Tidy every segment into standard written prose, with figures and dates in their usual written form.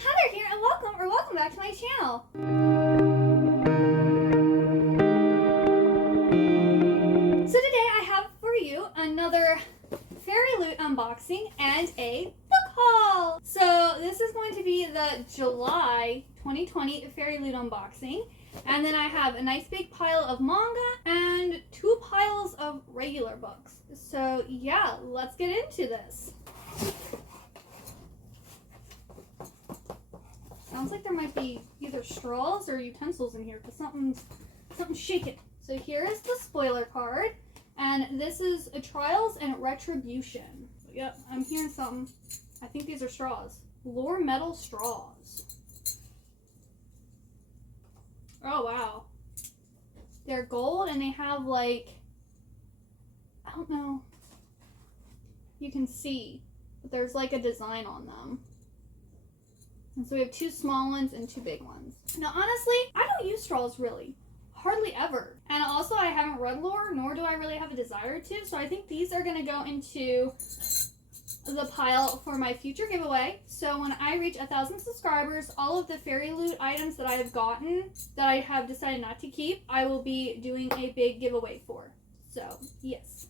Heather here, and welcome back to my channel. So today I have for you another FairyLoot unboxing and a book haul. So this is going to be the July 2020 FairyLoot unboxing. And then I have a nice big pile of manga and 2 piles of regular books. So yeah, let's get into this. Sounds like there might be either straws or utensils in here because something's shaking. So here is the spoiler card, and this is a Trials and Retribution. So, yep, I'm hearing something. I think these are straws. Lore metal straws. Oh wow. They're gold and they have like, I don't know. You can see, but there's like a design on them. And so we have 2 small ones and 2 big ones. Now, honestly, I don't use straws really. Hardly ever. And also, I haven't read lore, nor do I really have a desire to. So I think these are going to go into the pile for my future giveaway. So when I reach 1,000 subscribers, all of the FairyLoot items that I have gotten, that I have decided not to keep, I will be doing a big giveaway for. So, yes.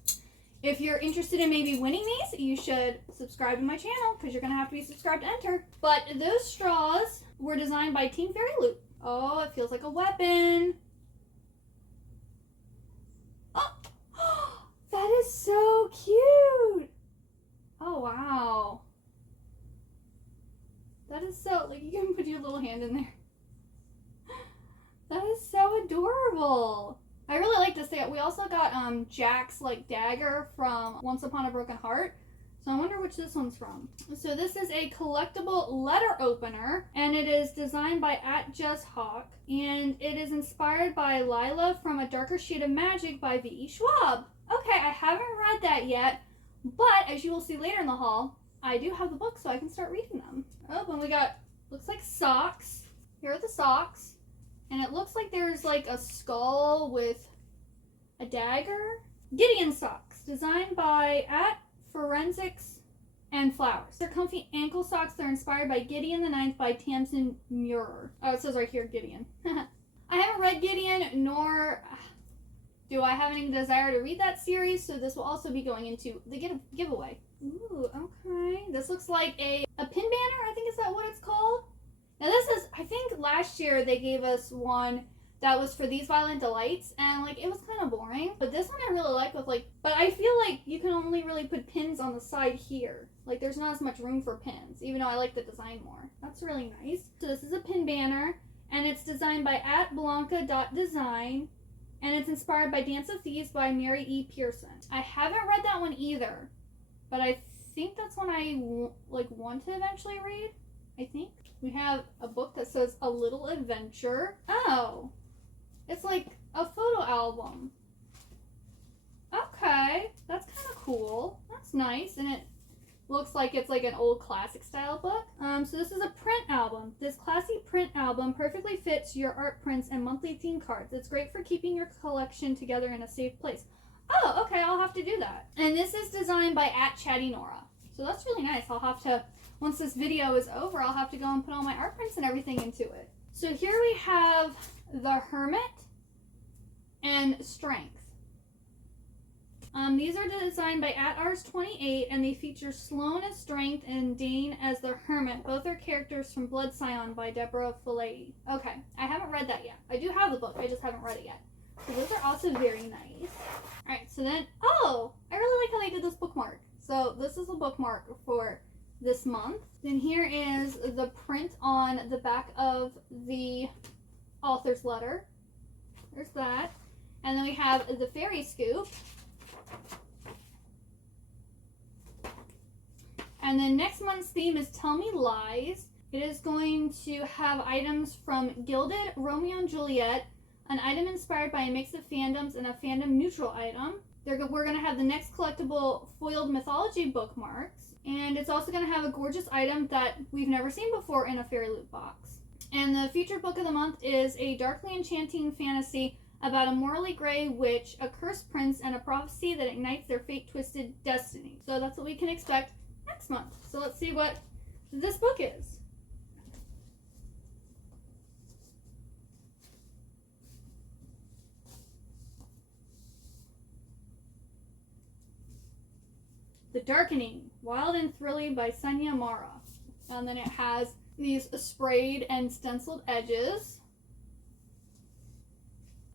If you're interested in maybe winning these, you should subscribe to my channel because you're going to have to be subscribed to enter. But those straws were designed by Team FairyLoot. Oh, it feels like a weapon. Oh, that is so cute. Oh, wow. That is so, like, you can put your little hand in there. That is so adorable. I really like this thing. We also got Jack's like dagger from Once Upon a Broken Heart. So I wonder which this one's from. So this is a collectible letter opener, and it is designed by @JustHawk, and it is inspired by Lila from A Darker Shade of Magic by V.E. Schwab. Okay, I haven't read that yet, but as you will see later in the haul, I do have the book so I can start reading them. Oh, and we got, looks like socks. Here are the socks. And it looks like there's like a skull with a dagger. Gideon socks, designed by @Forensics and Flowers. They're comfy ankle socks. They're inspired by Gideon the Ninth by Tamsin Muir. Oh, it says right here, Gideon. I haven't read Gideon, nor do I have any desire to read that series, so this will also be going into the giveaway. Ooh, okay. This looks like a pin banner, I think is that what it's called? Now this is, I think last year they gave us one that was for These Violent Delights, and like it was kind of boring. But this one I really like with like, but I feel like you can only really put pins on the side here. Like there's not as much room for pins, even though I like the design more. That's really nice. So this is a pin banner, and it's designed by @Blanca.design, and it's inspired by Dance of Thieves by Mary E. Pearson. I haven't read that one either, but I think that's one I want to eventually read, I think. We have a book that says A Little Adventure. Oh, it's like a photo album. Okay, that's kind of cool. That's nice, and it looks like it's like an old classic style book. So this is a print album. This classy print album perfectly fits your art prints and monthly theme cards. It's great for keeping your collection together in a safe place. Oh, okay, I'll have to do that. And this is designed by @ChattyNora. So that's really nice. I'll have to, once this video is over, I'll have to go and put all my art prints and everything into it. So here we have the Hermit and Strength. These are designed by @Ars28, and they feature Sloane as Strength and Dane as the Hermit. Both are characters from Blood Scion by Deborah Fillet. Okay, I haven't read that yet. I do have the book, I just haven't read it yet. So those are also very nice. Alright, so then, oh, I really like how they did this bookmark. So this is a bookmark for this month. Then here is the print on the back of the author's letter. There's that. And then we have the fairy scoop. And then next month's theme is Tell Me Lies. It is going to have items from Gilded, Romeo and Juliet, an item inspired by a mix of fandoms, and a fandom neutral item. We're going to have the next collectible foiled mythology bookmarks. And it's also going to have a gorgeous item that we've never seen before in a FairyLoot box. And the featured book of the month is a darkly enchanting fantasy about a morally gray witch, a cursed prince, and a prophecy that ignites their fate-twisted destiny. So that's what we can expect next month. So let's see what this book is. The Darkening, Wild and Thrilling by Sonia Mara. And then it has these sprayed and stenciled edges.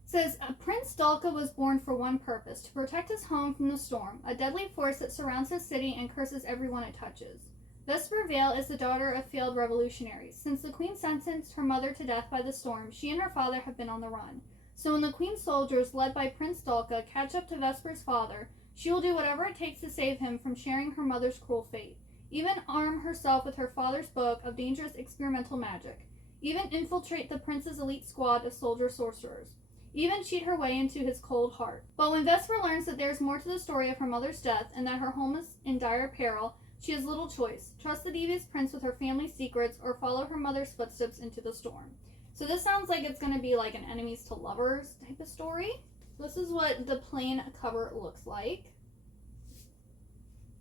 It says, Prince Dalka was born for one purpose, to protect his home from the storm, a deadly force that surrounds his city and curses everyone it touches. Vesper Vale is the daughter of failed revolutionaries. Since the Queen sentenced her mother to death by the storm, she and her father have been on the run. So when the Queen's soldiers, led by Prince Dalka, catch up to Vesper's father, she will do whatever it takes to save him from sharing her mother's cruel fate. Even arm herself with her father's book of dangerous experimental magic. Even infiltrate the prince's elite squad of soldier sorcerers. Even cheat her way into his cold heart. But when Vesper learns that there's more to the story of her mother's death and that her home is in dire peril, she has little choice. Trust the devious prince with her family's secrets or follow her mother's footsteps into the storm. So this sounds like it's going to be like an enemies to lovers type of story. This is what the plain cover looks like.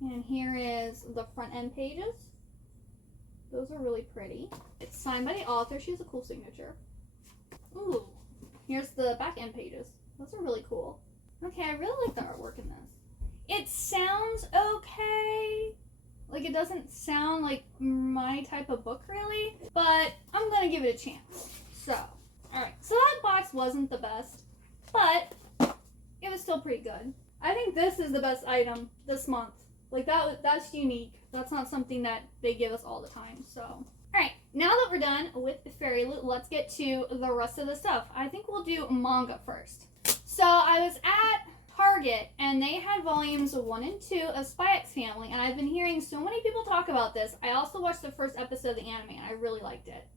And here is the front end pages. Those are really pretty. It's signed by the author. She has a cool signature. Ooh. Here's the back end pages. Those are really cool. Okay, I really like the artwork in this. It sounds okay. Like, it doesn't sound like my type of book, really. But I'm going to give it a chance. So, alright. So that box wasn't the best. But it was still pretty good. I think this is the best item this month. Like, that's unique. That's not something that they give us all the time, so. Alright, now that we're done with FairyLoot, let's get to the rest of the stuff. I think we'll do manga first. So, I was at Target, and they had volumes 1 and 2 of Spy X Family, and I've been hearing so many people talk about this. I also watched the first episode of the anime, and I really liked it.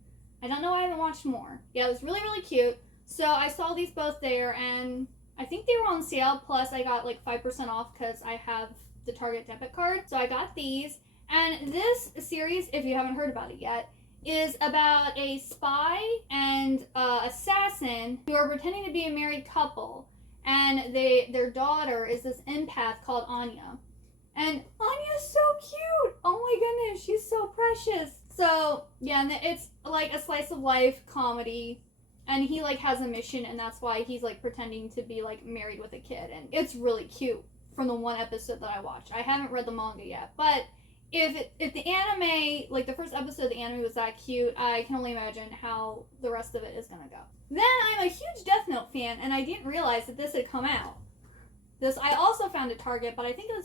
I don't know why I haven't watched more. Yeah, it was really, really cute. So, I saw these both there, and I think they were on sale, plus I got like 5% off because I have the Target debit card. So I got these. And this series, if you haven't heard about it yet, is about a spy and assassin who are pretending to be a married couple. And their daughter is this empath called Anya. And Anya's so cute! Oh my goodness, she's so precious. So, yeah, and it's like a slice of life comedy. And he like has a mission, and that's why he's like pretending to be like married with a kid. And it's really cute. From the one episode that I watched. I haven't read the manga yet, but if the anime, like the first episode of the anime was that cute, I can only imagine how the rest of it is gonna go. Then I'm a huge Death Note fan, and I didn't realize that this had come out. This I also found at Target, but I think it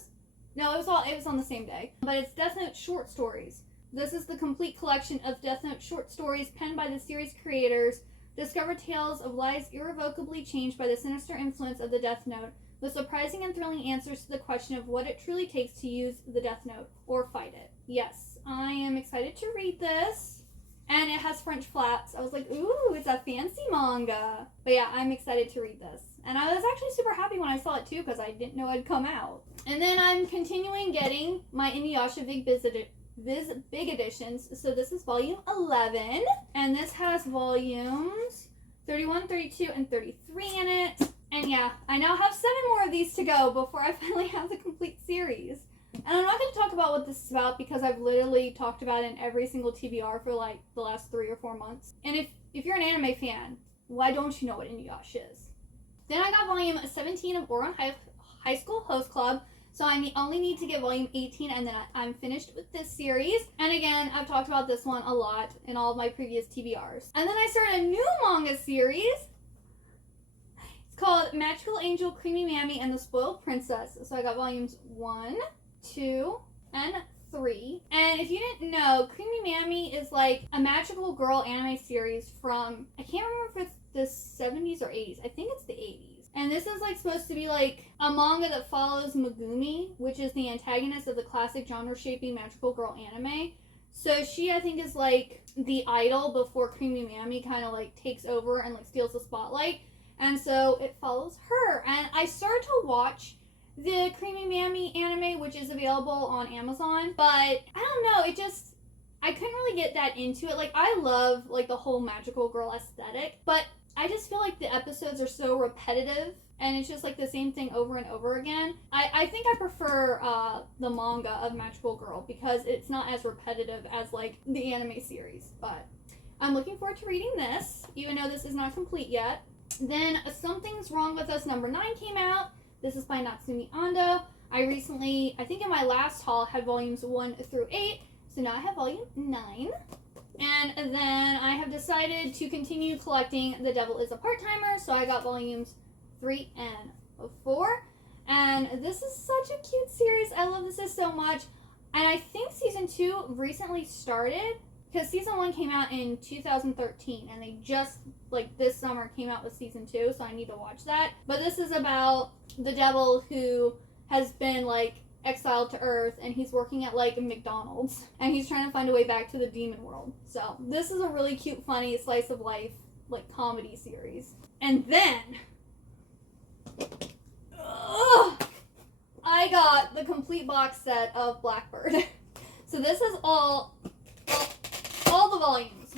was on the same day. But it's Death Note short stories. This is the complete collection of Death Note short stories penned by the series creators. Discover tales of lives irrevocably changed by the sinister influence of the Death Note, with surprising and thrilling answers to the question of what it truly takes to use the Death Note or fight it. Yes, I am excited to read this. And it has French flaps. I was like, ooh, it's a fancy manga. But yeah, I'm excited to read this. And I was actually super happy when I saw it too, because I didn't know it had come out. And then I'm continuing getting my Inuyasha Big Editions. So this is volume 11. And this has volumes 31, 32, and 33 in it. And yeah, I now have 7 more of these to go before I finally have the complete series. And I'm not going to talk about what this is about because I've literally talked about it in every single TBR for like the last 3 or 4 months. And if you're an anime fan, why don't you know what Inuyasha is? Then I got volume 17 of Ouran High School Host Club. So I only need to get volume 18 and then I'm finished with this series. And again, I've talked about this one a lot in all of my previous TBRs. And then I started a new manga series. Called Magical Angel, Creamy Mammy, and the Spoiled Princess. So I got volumes 1, 2, and 3. And if you didn't know, Creamy Mammy is like a magical girl anime series from, I can't remember if it's the 70s or 80s. I think it's the 80s. And this is like supposed to be like a manga that follows Megumi, which is the antagonist of the classic genre-shaping magical girl anime. So she, I think, is like the idol before Creamy Mammy kind of like takes over and like steals the spotlight. And so it follows her. And I started to watch the Creamy Mammy anime, which is available on Amazon. But I don't know, I couldn't really get that into it. Like, I love like the whole magical girl aesthetic. But I just feel like the episodes are so repetitive. And it's just like the same thing over and over again. I think I prefer the manga of Magical Girl because it's not as repetitive as like the anime series. But I'm looking forward to reading this, even though this is not complete yet. Then Something's Wrong with Us #9 came out. This is by Natsumi Ando. I recently, I think in my last haul, had volumes 1 through 8. So now I have volume 9. And then I have decided to continue collecting The Devil is a Part-Timer. So I got volumes 3 and 4. And this is such a cute series. I love this so much. And I think season 2 recently started, because season 1 came out in 2013, and they just, like, this summer came out with season 2, so I need to watch that. But this is about the devil who has been, like, exiled to Earth, and he's working at, like, McDonald's, and he's trying to find a way back to the demon world. So this is a really cute, funny, slice of life, like, comedy series. And then, I got the complete box set of Blackbird. So this is all the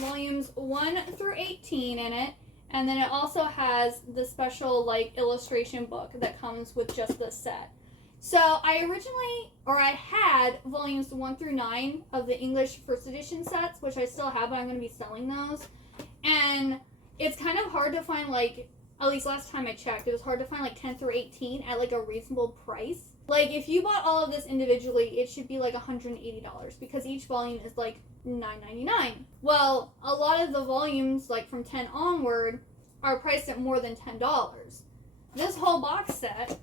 volumes 1 through 18 in it, and then it also has the special, like, illustration book that comes with just this set. So I had volumes 1 through 9 of the English first edition sets, which I still have, but I'm going to be selling those. And it's kind of hard to find, like, at least last time I checked, it was hard to find, like, 10 through 18 at, like, a reasonable price. Like, if you bought all of this individually, it should be, like, $180, because each volume is, like, $9.99. Well, a lot of the volumes, like, from 10 onward, are priced at more than $10. This whole box set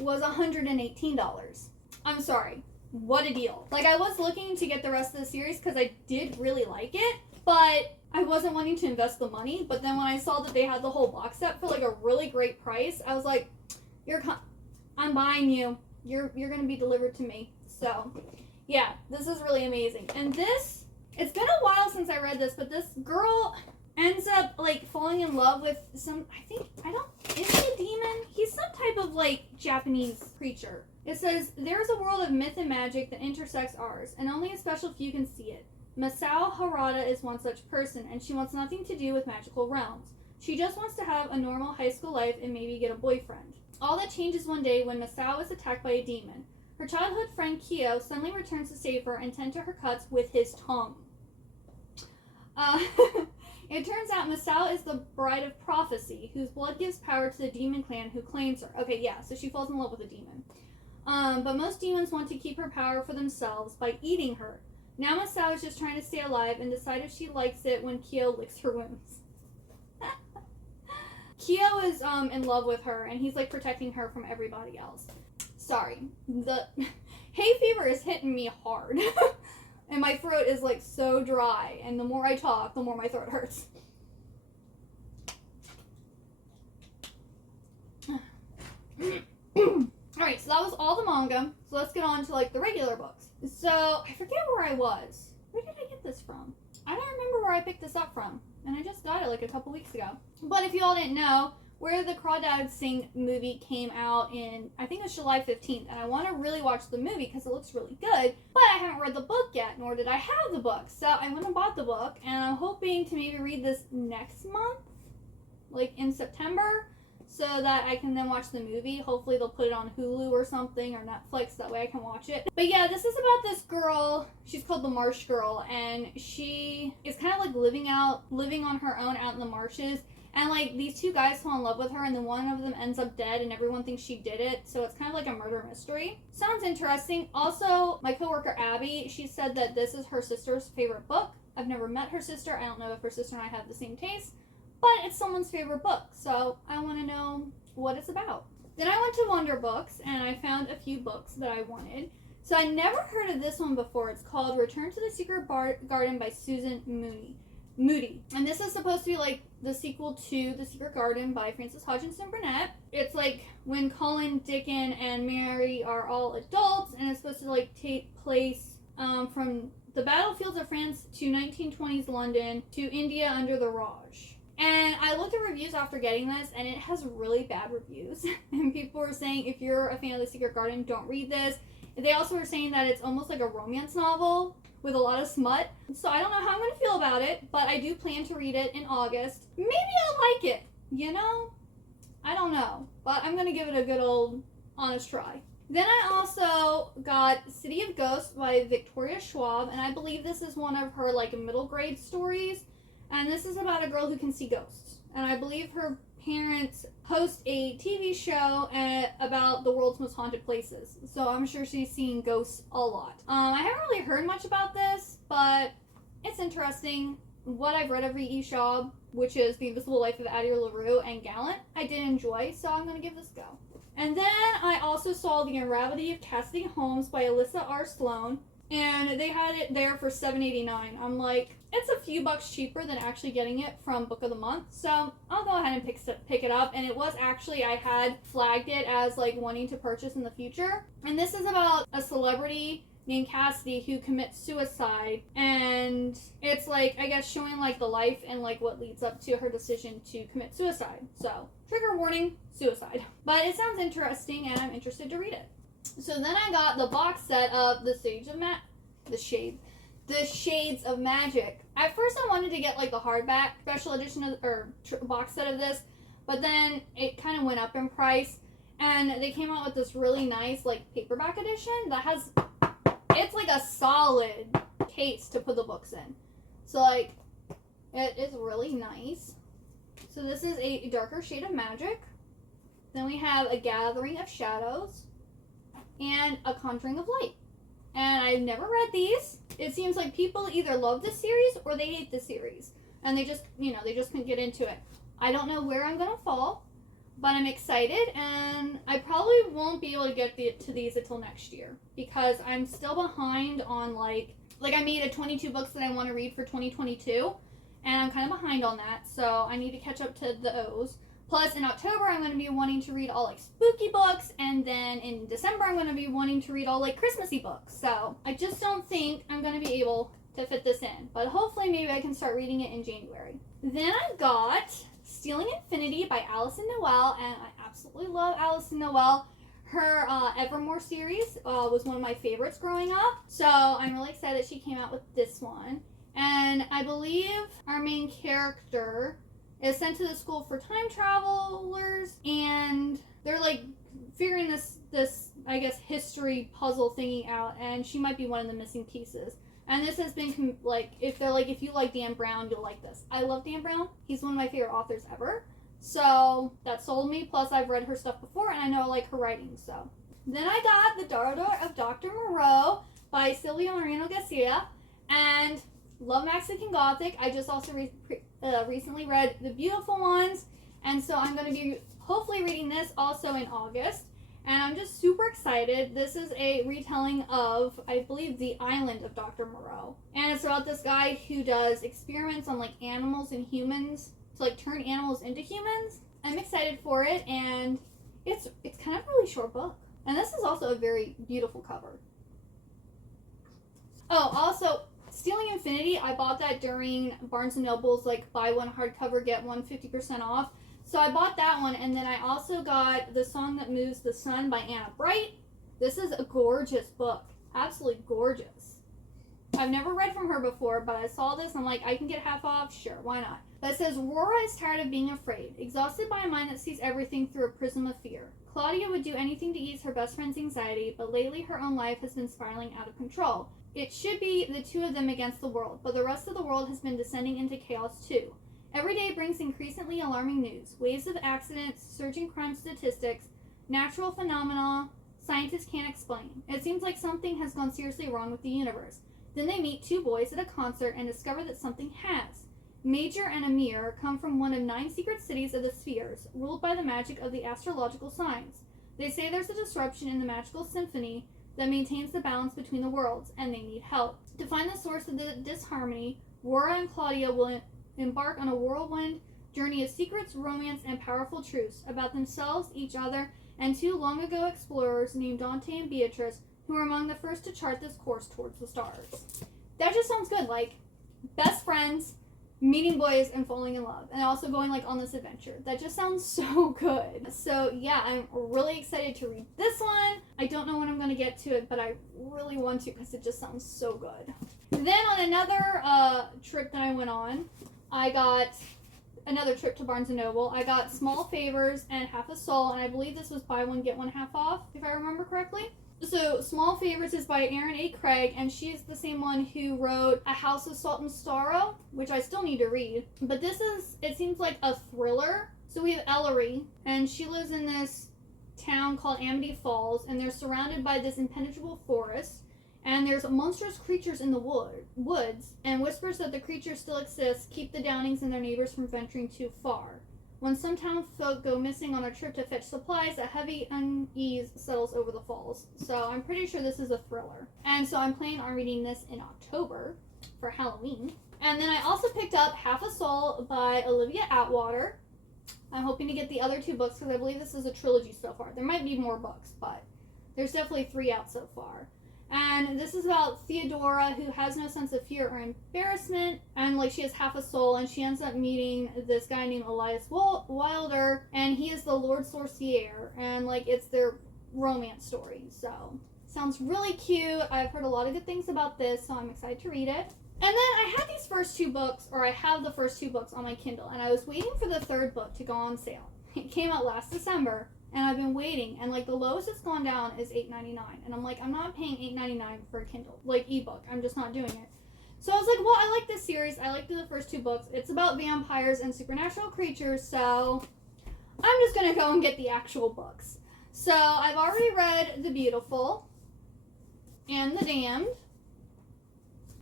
was $118. I'm sorry. What a deal. Like, I was looking to get the rest of the series because I did really like it, but I wasn't wanting to invest the money. But then when I saw that they had the whole box set for, like, a really great price, I was like, I'm buying you. You're going to be delivered to me. So, yeah, this is really amazing. And this, it's been a while since I read this, but this girl ends up, like, falling in love with is he a demon? He's some type of, like, Japanese creature. It says, there's a world of myth and magic that intersects ours, and only a special few can see it. Masao Harada is one such person, and she wants nothing to do with magical realms. She just wants to have a normal high school life and maybe get a boyfriend. All that changes one day when Masao is attacked by a demon. Her childhood friend Kyo suddenly returns to save her and tend to her cuts with his tongue. It turns out Masao is the bride of prophecy, whose blood gives power to the demon clan who claims her. Okay, yeah, so she falls in love with a demon. But most demons want to keep her power for themselves by eating her. Now Masao is just trying to stay alive and decide if she likes it when Kyo licks her wounds. Kyo is in love with her, and he's, like, protecting her from everybody else. Sorry. The hay fever is hitting me hard. And my throat is, like, so dry. And the more I talk, the more my throat hurts. Alright, so that was all the manga. So let's get on to, like, the regular books. So, I forget where I was. Where did I get this from? I don't remember where I picked this up from. And I just got it, like, a couple weeks ago. But if you all didn't know, Where the Crawdads Sing movie came out in, I think it's July 15th, and I want to really watch the movie because it looks really good, but I haven't read the book yet, nor did I have the book. So I went and bought the book, and I'm hoping to maybe read this next month, like in September, so that I can then watch the movie. Hopefully they'll put it on Hulu or something, or Netflix, that way I can watch it. But yeah, this is about this girl. She's called the Marsh Girl, and she is kind of like living on her own out in the marshes. And, like, these two guys fall in love with her, and then one of them ends up dead, and everyone thinks she did it. So it's kind of like a murder mystery. Sounds interesting. Also, my coworker Abby, she said that this is her sister's favorite book. I've never met her sister. I don't know if her sister and I have the same taste. But it's someone's favorite book, so I want to know what it's about. Then I went to Wonder Books, and I found a few books that I wanted. So I never heard of this one before. It's called Return to the Secret Garden by Susan Moody. And this is supposed to be like the sequel to The Secret Garden by Frances Hodgson Burnett. It's like when Colin, Dickon, and Mary are all adults, and it's supposed to like take place from the battlefields of France to 1920s London to India under the Raj. And I looked at reviews after getting this, and it has really bad reviews. And people were saying, if you're a fan of The Secret Garden, don't read this. They also were saying that it's almost like a romance novel with a lot of smut. So I don't know how I'm going to feel about it, but I do plan to read it in August. Maybe I'll like it, you know? I don't know. But I'm going to give it a good old honest try. Then I also got City of Ghosts by Victoria Schwab, and I believe this is one of her like middle grade stories. And this is about a girl who can see ghosts. And I believe her parents host a TV show about the world's most haunted places. So I'm sure she's seen ghosts a lot. I haven't really heard much about this, but it's interesting. What I've read of V.E. Schwab, which is The Invisible Life of Addie LaRue and Gallant, I did enjoy, so I'm going to give this a go. And then I also saw The Unravelity of Cassidy Holmes by Alyssa R. Sloan, and they had it there for $7.89. I'm like, it's a few bucks cheaper than actually getting it from Book of the Month, so I'll go ahead and pick it up. And it was actually, I had flagged it as like wanting to purchase in the future. And this is about a celebrity named Cassidy who commits suicide, and it's like, I guess, showing like the life and like what leads up to her decision to commit suicide. So trigger warning, suicide. But it sounds interesting and I'm interested to read it. So then I got the box set of The Shades of Magic. At first I wanted to get like the hardback special edition box set of this, but then it kind of went up in price, and they came out with this really nice like paperback edition that has, it's like a solid case to put the books in. So like, it is really nice. So this is A Darker Shade of Magic. Then we have A Gathering of Shadows and A Conjuring of Light. And I've never read these. It seems like people either love this series or they hate the series. And they just couldn't get into it. I don't know where I'm going to fall, but I'm excited, and I probably won't be able to get to these until next year because I'm still behind on like I made a 22 books that I want to read for 2022, and I'm kind of behind on that, so I need to catch up to those. Plus, in October, I'm going to be wanting to read all like spooky books, and then in December, I'm going to be wanting to read all like Christmassy books. So I just don't think I'm going to be able to fit this in, but hopefully maybe I can start reading it in January. Then I got Stealing Infinity by Alison Noel, and I absolutely love Alison Noel. Her Evermore series was one of my favorites growing up, so I'm really excited she came out with this one. And I believe our main character is sent to the school for time travelers, and they're like figuring this I guess history puzzle thingy out, and she might be one of the missing pieces. And this has been like, if you like Dan Brown, you'll like this. I love Dan Brown. He's one of my favorite authors ever. So that sold me. Plus I've read her stuff before and I know I like her writing. So then I got The Daughter of Dr. Moreau by Lorena Garcia, and love Mexican Gothic. I just also recently read The Beautiful Ones, and so I'm going to be hopefully reading this also in August. And I'm just super excited. This is a retelling of, I believe, The Island of Dr. Moreau. And it's about this guy who does experiments on like animals and humans to like turn animals into humans. I'm excited for it, and it's kind of a really short book. And this is also a very beautiful cover. Oh, also, Stealing Infinity, I bought that during Barnes & Noble's like buy one hardcover, get one 50% off. So I bought that one, and then I also got The Song That Moves the Sun by Anna Bright. This is a gorgeous book. Absolutely gorgeous. I've never read from her before, but I saw this and I'm like, I can get half off? Sure, why not? That says, Aurora is tired of being afraid, exhausted by a mind that sees everything through a prism of fear. Claudia would do anything to ease her best friend's anxiety, but lately her own life has been spiraling out of control. It should be the two of them against the world, but the rest of the world has been descending into chaos too. Every day brings increasingly alarming news, waves of accidents, surging crime statistics, natural phenomena scientists can't explain. It seems like something has gone seriously wrong with the universe. Then they meet two boys at a concert and discover that something has. Major and Amir come from one of 9 secret cities of the spheres, ruled by the magic of the astrological signs. They say there's a disruption in the magical symphony that maintains the balance between the worlds, and they need help. To find the source of the disharmony, Aurora and Claudia will embark on a whirlwind journey of secrets, romance, and powerful truths about themselves, each other, and 2 long-ago explorers named Dante and Beatrice, who were among the first to chart this course towards the stars. That just sounds good, like best friends, meeting boys, and falling in love, and also going like on this adventure. That just sounds so good. So yeah, I'm really excited to read this one. I don't know when I'm going to get to it, but I really want to because it just sounds so good. Then on another trip that I went on, I got another trip to Barnes & Noble. I got Small Favors and Half a Soul, and I believe this was buy one, get one half off, if I remember correctly. So, Small Favorites is by Erin A. Craig, and she's the same one who wrote A House of Salt and Sorrow, which I still need to read. But this is, it seems like a thriller. So we have Ellery, and she lives in this town called Amity Falls, and they're surrounded by this impenetrable forest, and there's monstrous creatures in the woods, and whispers that the creatures still exist keep the Downings and their neighbors from venturing too far. When some townfolk go missing on a trip to fetch supplies, a heavy unease settles over the falls. So I'm pretty sure this is a thriller. And so I'm planning on reading this in October for Halloween. And then I also picked up Half a Soul by Olivia Atwater. I'm hoping to get the other 2 books because I believe this is a trilogy so far. There might be more books, but there's definitely 3 out so far. And this is about Theodora, who has no sense of fear or embarrassment, and like she has half a soul, and she ends up meeting this guy named Elias Wilder, and he is the Lord Sorcier, and like it's their romance story. So sounds really cute. I've heard a lot of good things about this, so I'm excited to read it. And then I had these first 2 books, or I have the first 2 books on my Kindle, and I was waiting for the 3rd book to go on sale. It came out last December. And I've been waiting, and like the lowest it's gone down is $8.99, and I'm like, I'm not paying $8.99 for a Kindle, like ebook. I'm just not doing it. So I was like, well, I like this series. I liked the first 2 books. It's about vampires and supernatural creatures, so I'm just gonna go and get the actual books. So I've already read The Beautiful and The Damned.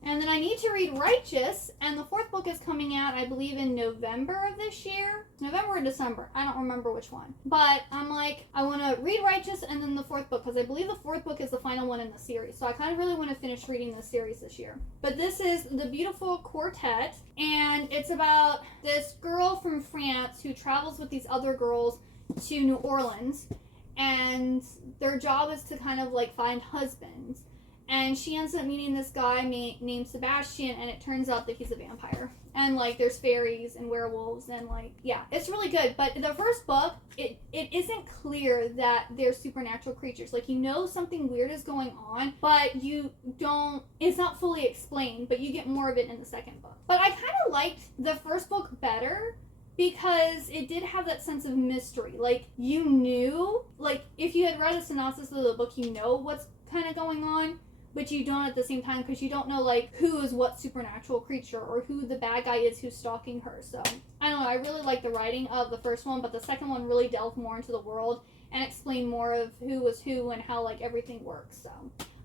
And then I need to read Righteous, and the 4th book is coming out, I believe, in November of this year. November or December. I don't remember which one. But I'm like, I want to read Righteous and then the 4th book, because I believe the 4th book is the final one in the series. So I kind of really want to finish reading this series this year. But this is The Beautiful Quartet, and it's about this girl from France who travels with these other girls to New Orleans, and their job is to kind of like find husbands. And she ends up meeting this guy named Sebastian, and it turns out that he's a vampire. And, like, there's fairies and werewolves, and, like, yeah, it's really good. But the first book, it isn't clear that they're supernatural creatures. Like, you know something weird is going on, but you don't, it's not fully explained, but you get more of it in the 2nd book. But I kind of liked the first book better, because it did have that sense of mystery. Like, you knew, like, if you had read a synopsis of the book, you know what's kind of going on. But you don't at the same time, because you don't know, like, who is what supernatural creature or who the bad guy is who's stalking her. So, I don't know. I really like the writing of the first one, but the second one really delved more into the world and explained more of who was who and how, like, everything works. So,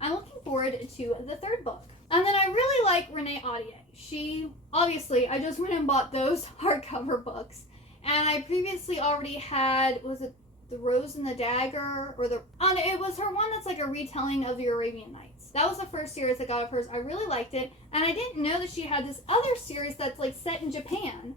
I'm looking forward to the 3rd book. And then I really like Renee Ahdieh. She, obviously, I just went and bought those hardcover books. And I previously already had, was it The Rose and the Dagger? Or it was her one that's like a retelling of the Arabian Nights. That was the first series I got of hers. I really liked it. And I didn't know that she had this other series that's like set in Japan.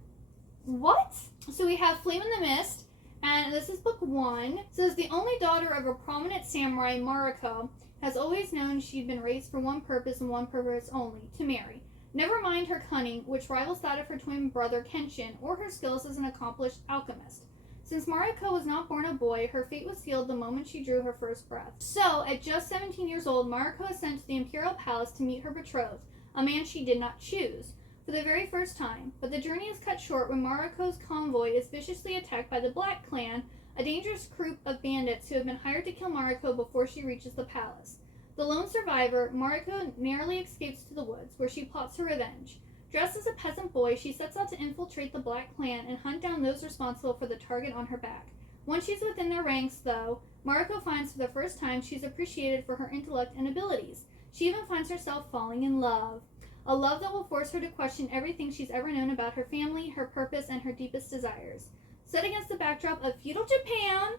What? So we have Flame in the Mist, and this is book 1. It says, the only daughter of a prominent samurai, Mariko, has always known she'd been raised for one purpose and one purpose only, to marry. Never mind her cunning, which rivals that of her twin brother Kenshin, or her skills as an accomplished alchemist. Since Mariko was not born a boy, her fate was sealed the moment she drew her first breath. So, at just 17 years old, Mariko is sent to the Imperial Palace to meet her betrothed, a man she did not choose, for the very first time. But the journey is cut short when Mariko's convoy is viciously attacked by the Black Clan, a dangerous group of bandits who have been hired to kill Mariko before she reaches the palace. The lone survivor, Mariko narrowly escapes to the woods, where she plots her revenge. Dressed as a peasant boy, she sets out to infiltrate the Black Clan and hunt down those responsible for the target on her back. Once she's within their ranks, though, Mariko finds for the first time she's appreciated for her intellect and abilities. She even finds herself falling in love. A love that will force her to question everything she's ever known about her family, her purpose, and her deepest desires. Set against the backdrop of feudal Japan,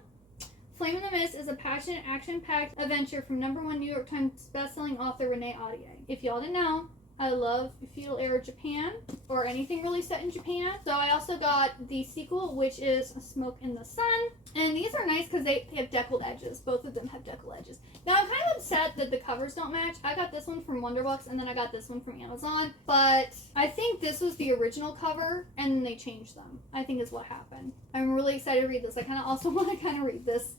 Flame in the Mist is a passionate, action-packed adventure from #1 New York Times bestselling author Renee Ahdieh. If y'all didn't know, I love feudal era Japan, or anything really set in Japan. So I also got the sequel, which is Smoke in the Sun. And these are nice because they have deckled edges. Both of them have deckled edges. Now I'm kind of upset that the covers don't match. I got this one from Wonderbox, and then I got this one from Amazon. But I think this was the original cover, and then they changed them, I think is what happened. I'm really excited to read this. I kind of also want to read this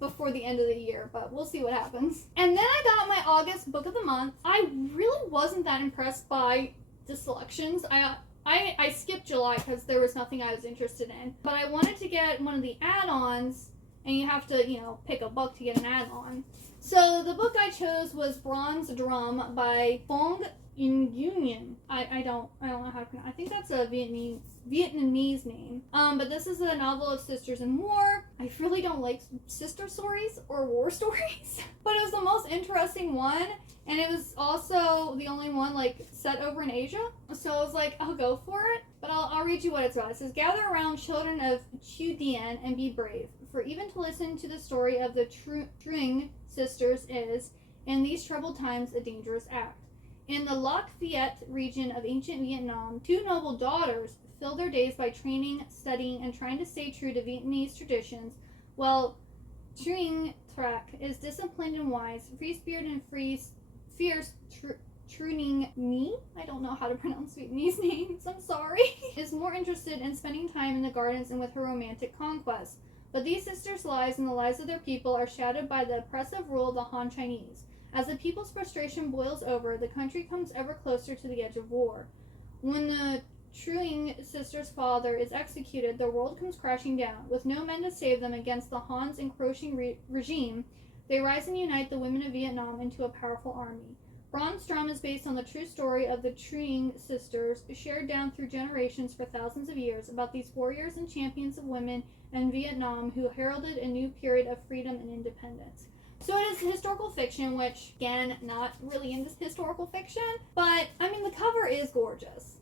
before the end of the year, but we'll see what happens. And then I got my August book of the month. I really wasn't that impressed by the selections. I skipped July because there was nothing I was interested in, but I wanted to get one of the add-ons and you have to, you know, pick a book to get an add-on. So the book I chose was Bronze Drum by Phong Nguyen. I don't know how to pronounce. I think that's a Vietnamese name. But this is a novel of sisters in war. I really don't like sister stories or war stories, but it was the most interesting one, and it was also the only one like set over in Asia. So I was like, I'll go for it. But I'll read you what it's about. It says, gather around, children of Chu Dien, and be brave, for even to listen to the story of the Truong sisters is, in these troubled times, a dangerous act. In the Lac Viet region of ancient Vietnam, two noble daughters fill their days by training, studying, and trying to stay true to Vietnamese traditions, while Truong Trak is disciplined and wise, free-spirited and fierce Truong Ni, I don't know how to pronounce Vietnamese names, I'm sorry, is more interested in spending time in the gardens and with her romantic conquests. But these sisters' lives and the lives of their people are shadowed by the oppressive rule of the Han Chinese. As the people's frustration boils over, the country comes ever closer to the edge of war. When the Truong sisters' father is executed, the world comes crashing down. With no men to save them against the Han's encroaching regime, they rise and unite the women of Vietnam into a powerful army. Bronze Drum is based on the true story of the Truong sisters, shared down through generations for thousands of years, about these warriors and champions of women in Vietnam who heralded a new period of freedom and independence. So it is historical fiction, which, again, not really into historical fiction, but, I mean, the cover is gorgeous.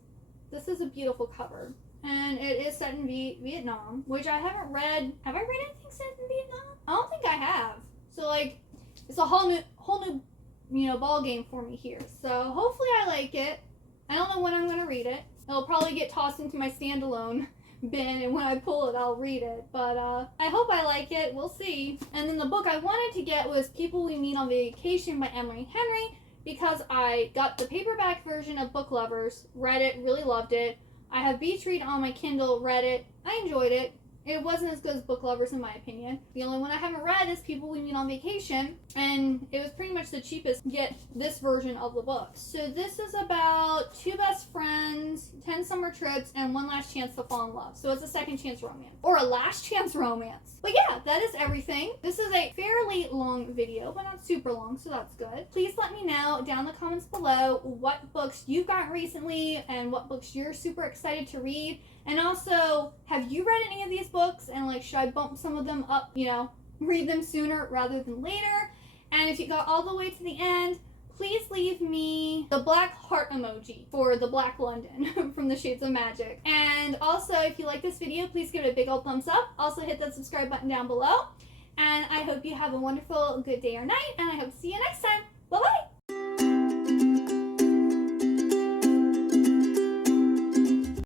This is a beautiful cover, and it is set in Vietnam, which I haven't read. Have I read anything set in Vietnam? I don't think I have. So, like, it's a whole new, you know, ball game for me here. So hopefully I like it. I don't know when I'm going to read it. It'll probably get tossed into my standalone bin, and when I pull it, I'll read it. But I hope I like it. We'll see. And then the book I wanted to get was People We Meet on Vacation by Emily Henry, because I got the paperback version of Book Lovers, read it, really loved it. I have Beach Read on my Kindle, read it. I enjoyed it. It wasn't as good as Book Lovers in my opinion. The only one I haven't read is People We Meet on Vacation, and it was pretty much the cheapest to get this version of the book. So this is about two best friends, 10 summer trips, and one last chance to fall in love. So it's a second chance romance. Or a last chance romance. But yeah, that is everything. This is a fairly long video, but not super long, so that's good. Please let me know down in the comments below what books you've gotten recently and what books you're super excited to read. And also, have you read any of these books? And like, should I bump some of them up, you know, read them sooner rather than later? And if you got all the way to the end, please leave me the black heart emoji for the Black London from the Shades of Magic. And also, if you like this video, please give it a big old thumbs up. Also, hit that subscribe button down below. And I hope you have a wonderful good day or night, and I hope to see you next time. Bye-bye!